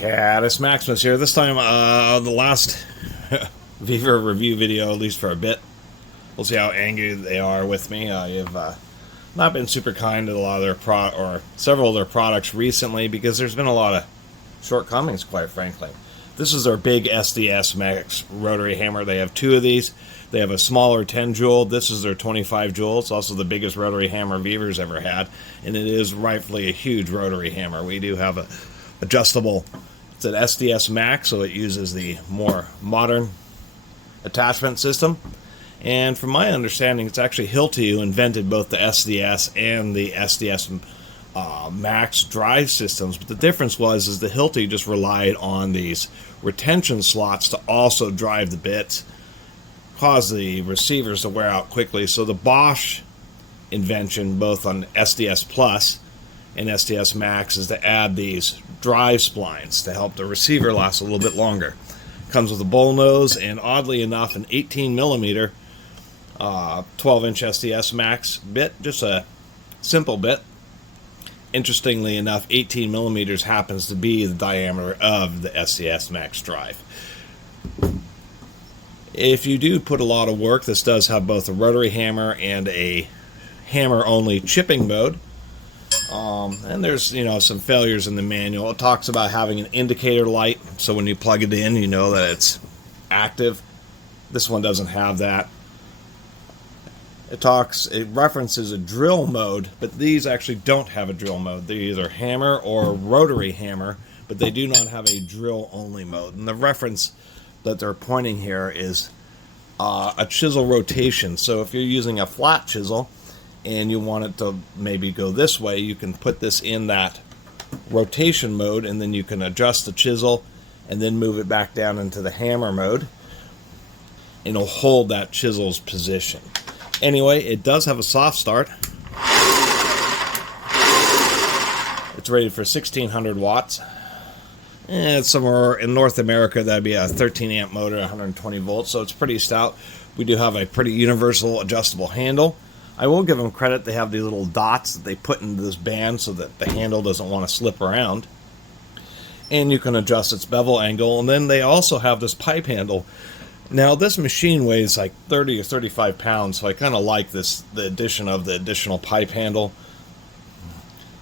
Catus Maximus here. This time, the last Vevor review video, at least for a bit. We'll see how angry they are with me. You've not been super kind to a lot of their several of their products recently because there's been a lot of shortcomings, quite frankly. This is their big SDS-Max rotary hammer. They have two of these. They have a smaller 10 joule. This is their 25 joule. It's also the biggest rotary hammer Vevor's ever had, and it is rightfully a huge rotary hammer. We do have a adjustable. It's an SDS-Max, so it uses the more modern attachment system. And from my understanding, it's actually Hilti who invented both the SDS and the SDS-Max drive systems. But the difference was the Hilti just relied on these retention slots to also drive the bits, cause the receivers to wear out quickly. So the Bosch invention, both on SDS Plus and SDS Max, is to add these drive splines to help the receiver last a little bit longer. Comes with a bull nose and, oddly enough, an 18 millimeter 12-inch SDS Max bit, just a simple bit. Interestingly enough, 18 millimeters happens to be the diameter of the SDS Max drive. If you do put a lot of work, this does have both a rotary hammer and a hammer-only chipping mode. And there's, some failures in the manual. It talks about having an indicator light, so when you plug it in, you know that it's active. This one doesn't have that. It references a drill mode, but these actually don't have a drill mode. They're either hammer or rotary hammer, but they do not have a drill-only mode. And the reference that they're pointing here is a chisel rotation. So if you're using a flat chisel and you want it to maybe go this way, you can put this in that rotation mode, and then you can adjust the chisel and then move it back down into the hammer mode, and it'll hold that chisel's position. Anyway, it does have a soft start. It's rated for 1600 watts. And somewhere in North America, that'd be a 13 amp motor, 120 volts, so it's pretty stout. We do have a pretty universal adjustable handle. I will give them credit, they have these little dots that they put into this band so that the handle doesn't want to slip around. And you can adjust its bevel angle, and then they also have this pipe handle. Now, this machine weighs like 30 or 35 pounds, so I kind of like the addition of the additional pipe handle,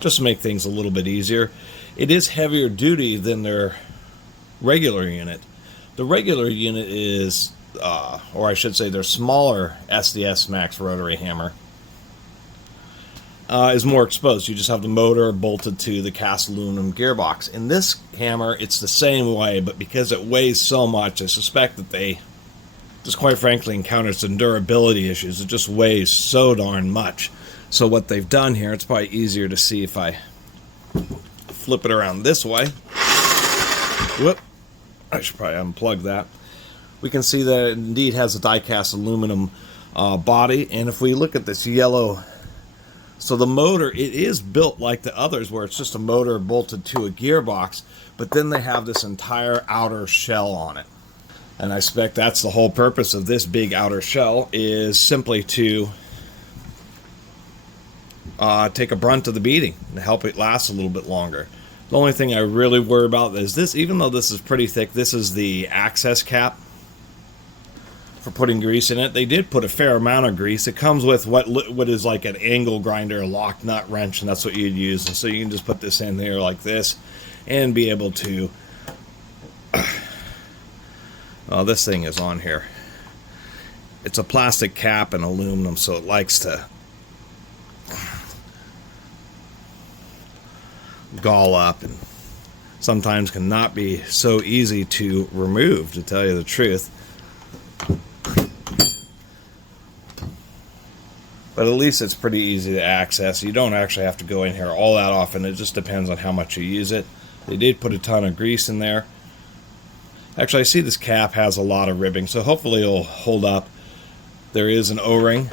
just to make things a little bit easier. It is heavier duty than their regular unit. The regular unit is, or I should say their smaller SDS Max rotary hammer, is more exposed. You just have the motor bolted to the cast aluminum gearbox. In this hammer, it's the same way, but because it weighs so much, I suspect that they just quite frankly encountered some durability issues. It just weighs so darn much. So what they've done here, it's probably easier to see if I flip it around this way. Whoop. I should probably unplug that. We can see that it indeed has a die-cast aluminum body. And if we look at this yellow, so the motor, it is built like the others where it's just a motor bolted to a gearbox, but then they have this entire outer shell on it. And I suspect that's the whole purpose of this big outer shell, is simply to take a brunt of the beating and help it last a little bit longer. The only thing I really worry about is this, even though this is pretty thick, this is the access cap for putting grease in it. They did put a fair amount of grease. It comes with what is like an angle grinder, a lock nut wrench, and that's what you'd use. And so you can just put this in there like this and be able to... Oh, this thing is on here. It's a plastic cap and aluminum, so it likes to gall up and sometimes can not be so easy to remove, to tell you the truth. But at least it's pretty easy to access. You don't actually have to go in here all that often. It just depends on how much you use it. They did put a ton of grease in there. Actually, I see this cap has a lot of ribbing, so hopefully it'll hold up. There is an O-ring,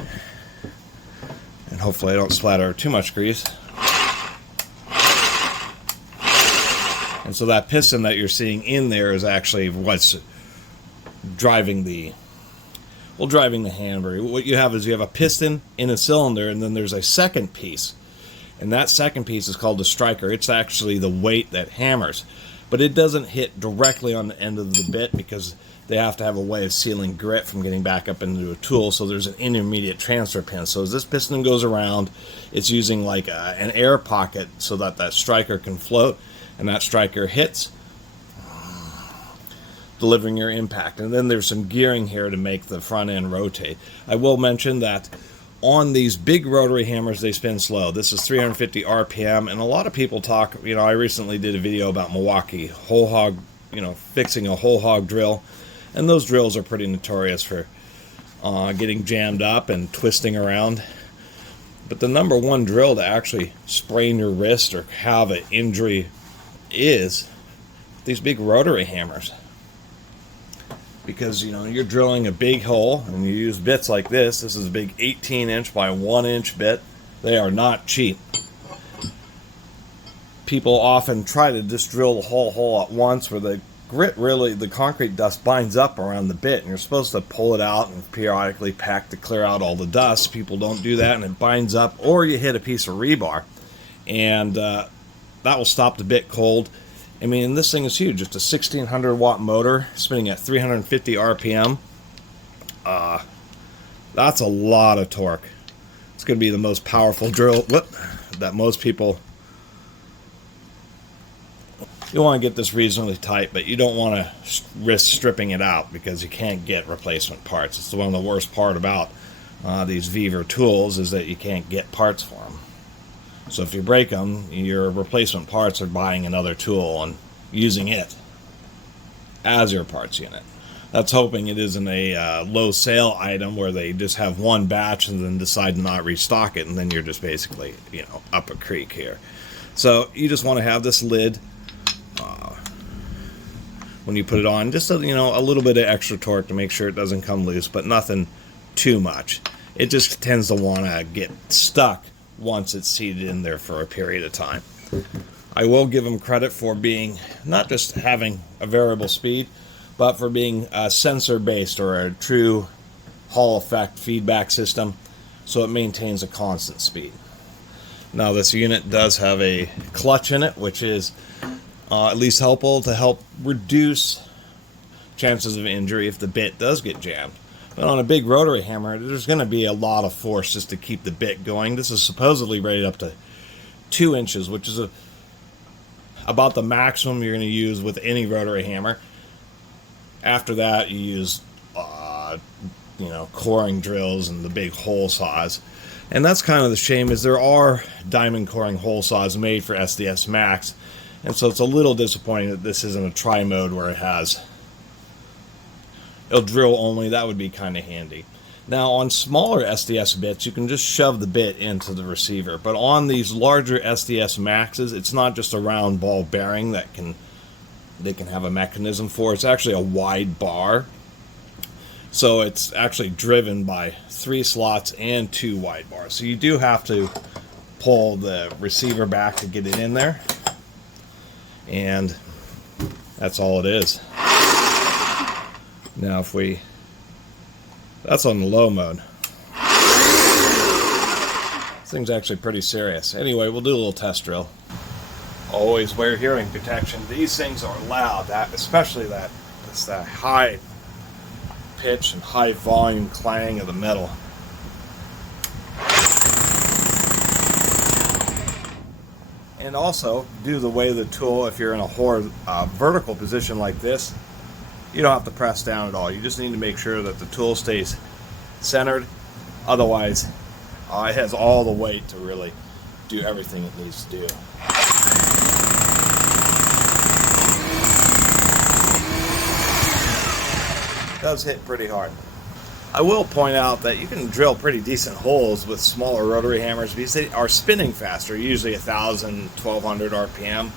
and hopefully I don't splatter too much grease. And so that piston that you're seeing in there is actually what's driving the hammer. What you have is you have a piston in a cylinder, and then there's a second piece. And that second piece is called the striker. It's actually the weight that hammers. but it doesn't hit directly on the end of the bit because they have to have a way of sealing grit from getting back up into a tool, so there's an intermediate transfer pin. So as this piston goes around, it's using like an air pocket so that that striker can float, and that striker hits, delivering your impact. And then there's some gearing here to make the front end rotate. I will mention that on these big rotary hammers, they spin slow. This is 350 RPM, and a lot of people talk, I recently did a video about Milwaukee whole hog, fixing a whole hog drill, and those drills are pretty notorious for getting jammed up and twisting around. But the number one drill to actually sprain your wrist or have an injury is these big rotary hammers. Because, you're drilling a big hole, and you use bits like this. This is a big 18-inch by 1-inch bit. They are not cheap. People often try to just drill the whole hole at once, where the concrete dust binds up around the bit, and you're supposed to pull it out and periodically pack to clear out all the dust. People don't do that, and it binds up, or you hit a piece of rebar, and that will stop the bit cold. I mean, this thing is huge. It's a 1600 watt motor spinning at 350 RPM. That's a lot of torque. It's going to be the most powerful drill that most people... You want to get this reasonably tight, but you don't want to risk stripping it out because you can't get replacement parts. It's one of the worst part about these Vevor tools is that you can't get parts for them. So if you break them, your replacement parts are buying another tool and using it as your parts unit. That's hoping it isn't a low sale item where they just have one batch and then decide to not restock it, and then you're just basically, up a creek here. So you just want to have this lid when you put it on, just a little bit of extra torque to make sure it doesn't come loose, but nothing too much. It just tends to want to get stuck once it's seated in there for a period of time. I will give them credit for being not just having a variable speed, but for being sensor based or a true Hall effect feedback system, so it maintains a constant speed. Now this unit does have a clutch in it, which is at least helpful to help reduce chances of injury if the bit does get jammed. But on a big rotary hammer, there's going to be a lot of force just to keep the bit going. This is supposedly rated up to 2 inches, which is about the maximum you're going to use with any rotary hammer. After that, you use, coring drills and the big hole saws. And that's kind of the shame, is there are diamond coring hole saws made for SDS-Max. And so it's a little disappointing that this isn't a tri-mode where it'll drill only. That would be kind of handy. Now on smaller SDS bits, you can just shove the bit into the receiver. But on these larger SDS-Maxes, it's not just a round ball bearing that they can have a mechanism for. It's actually a wide bar. So it's actually driven by 3 slots and 2 wide bars. So you do have to pull the receiver back to get it in there. And that's all it is. Now that's on the low mode. This thing's actually pretty serious. Anyway, we'll do a little test drill. Always wear hearing protection. These things are loud, especially that high pitch and high volume clang of the metal. And also, due to the way the tool, if you're in a vertical position like this, you don't have to press down at all. You just need to make sure that the tool stays centered. Otherwise, it has all the weight to really do everything it needs to do. It does hit pretty hard. I will point out that you can drill pretty decent holes with smaller rotary hammers because they are spinning faster, usually 1,000, 1,200 RPM.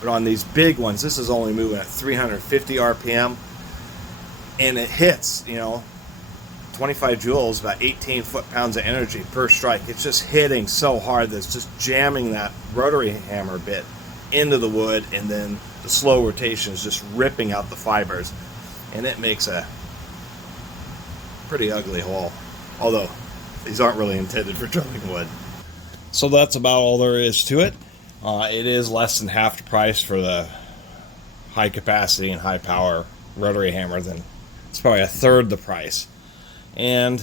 But on these big ones, this is only moving at 350 RPM. And it hits, 25 joules, about 18 foot-pounds of energy per strike. It's just hitting so hard that it's just jamming that rotary hammer bit into the wood, and then the slow rotation is just ripping out the fibers. And it makes a pretty ugly hole, although these aren't really intended for drilling wood. So that's about all there is to it. It is less than half the price for the high capacity and high power rotary hammer, then it's probably a third the price. And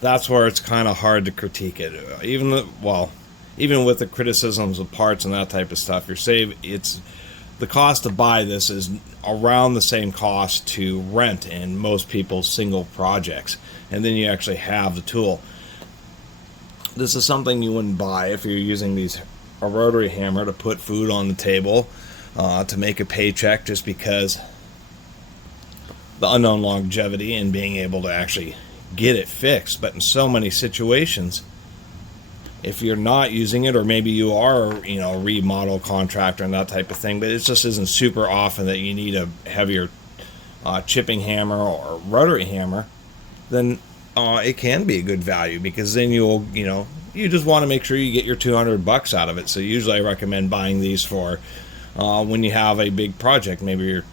that's where it's kind of hard to critique it. Even with the criticisms of parts and that type of stuff, it's the cost to buy this is around the same cost to rent in most people's single projects, and then you actually have the tool. This is something you wouldn't buy if you're using a rotary hammer to put food on the table, to make a paycheck, just because the unknown longevity and being able to actually get it fixed. But in so many situations, if you're not using it, or maybe you are, a remodel contractor and that type of thing, but it just isn't super often that you need a heavier chipping hammer or rotary hammer, then it can be a good value, because then you just want to make sure you get your $200 out of it. So usually I recommend buying these for when you have a big project. Maybe you're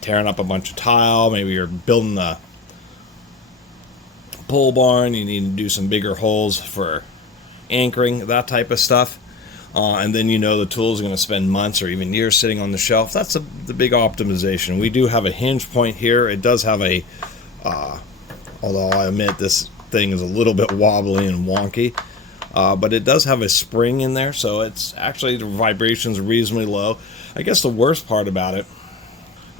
tearing up a bunch of tile, maybe you're building the pole barn, you need to do some bigger holes for anchoring, that type of stuff, and then the tool is going to spend months or even years sitting on the shelf. That's the big optimization. We do have a hinge point here. It does have a although I admit this thing is a little bit wobbly and wonky, but it does have a spring in there, so it's actually, the vibrations are reasonably low. I guess the worst part about it,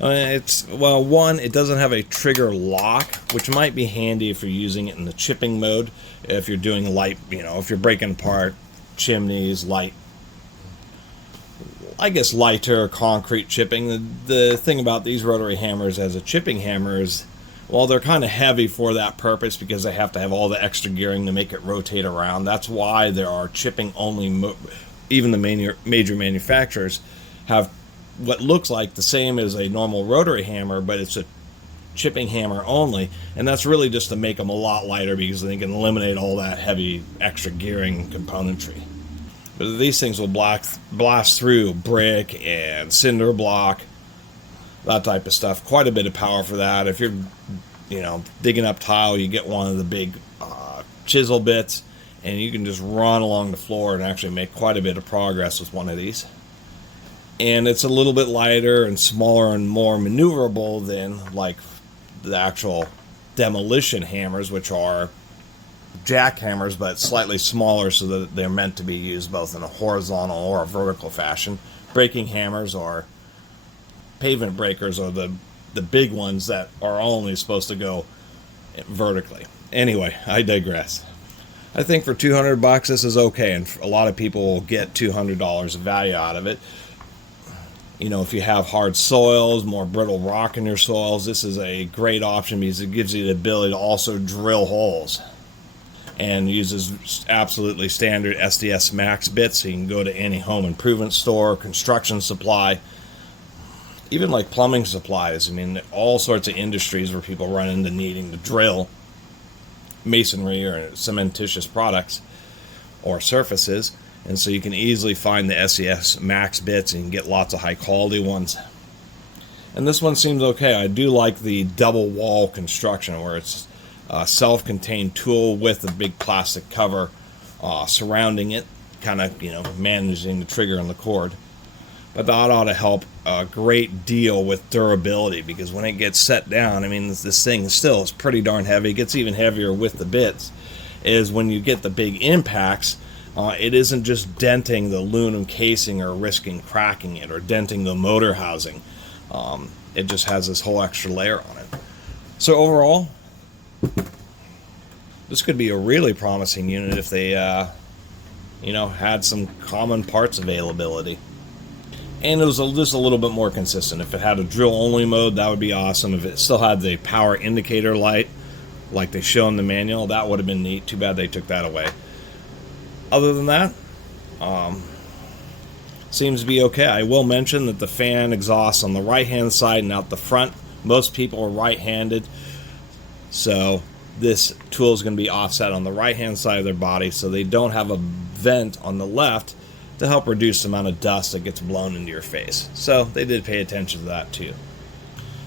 it doesn't have a trigger lock, which might be handy if you're using it in the chipping mode. If you're doing light, if you're breaking apart chimneys, lighter concrete chipping. The thing about these rotary hammers as a chipping hammer is, they're kind of heavy for that purpose, because they have to have all the extra gearing to make it rotate around. That's why there are chipping only, even the major manufacturers have what looks like the same as a normal rotary hammer, but it's a chipping hammer only, and that's really just to make them a lot lighter, because they can eliminate all that heavy extra gearing componentry. But these things will blast through brick and cinder block, that type of stuff. Quite a bit of power for that. If you're digging up tile, you get one of the big chisel bits, and you can just run along the floor and actually make quite a bit of progress with one of these. And it's a little bit lighter and smaller and more maneuverable than the actual demolition hammers, which are jackhammers but slightly smaller, so that they're meant to be used both in a horizontal or a vertical fashion. Braking hammers or pavement breakers are the big ones that are only supposed to go vertically. Anyway, I digress. I think for $200 this is okay, and a lot of people will get $200 of value out of it. If you have hard soils, more brittle rock in your soils, this is a great option, because it gives you the ability to also drill holes, and uses absolutely standard SDS-Max bits, so you can go to any home improvement store, construction supply, even like plumbing supplies. All sorts of industries where people run into needing to drill masonry or cementitious products or surfaces. And so you can easily find the SDS-Max bits, and you can get lots of high quality ones. And this one seems okay. I do like the double wall construction, where it's a self-contained tool with a big plastic cover surrounding it, kind of managing the trigger and the cord. But that ought to help a great deal with durability, because when it gets set down, this thing is pretty darn heavy. It gets even heavier with the bits, is when you get the big impacts. It isn't just denting the aluminum casing or risking cracking it or denting the motor housing. It just has this whole extra layer on it. So overall, this could be a really promising unit if they, had some common parts availability. And it was just a little bit more consistent. If it had a drill-only mode, that would be awesome. If it still had the power indicator light, like they show in the manual, that would have been neat. Too bad they took that away. Other than that, seems to be okay. I will mention that the fan exhausts on the right-hand side and out the front. Most people are right-handed, so this tool is going to be offset on the right-hand side of their body, so they don't have a vent on the left to help reduce the amount of dust that gets blown into your face. So they did pay attention to that too.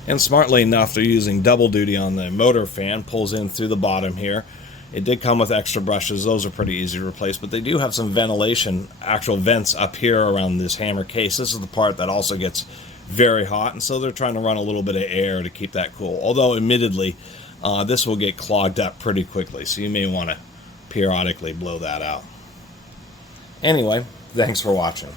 And smartly enough, they're using double duty on the motor fan. Pulls in through the bottom here, It did come with extra brushes. Those are pretty easy to replace, but they do have some ventilation, actual vents up here around this hammer case. This is the part that also gets very hot, and so they're trying to run a little bit of air to keep that cool. Although, admittedly, this will get clogged up pretty quickly, so you may want to periodically blow that out. Anyway, thanks for watching.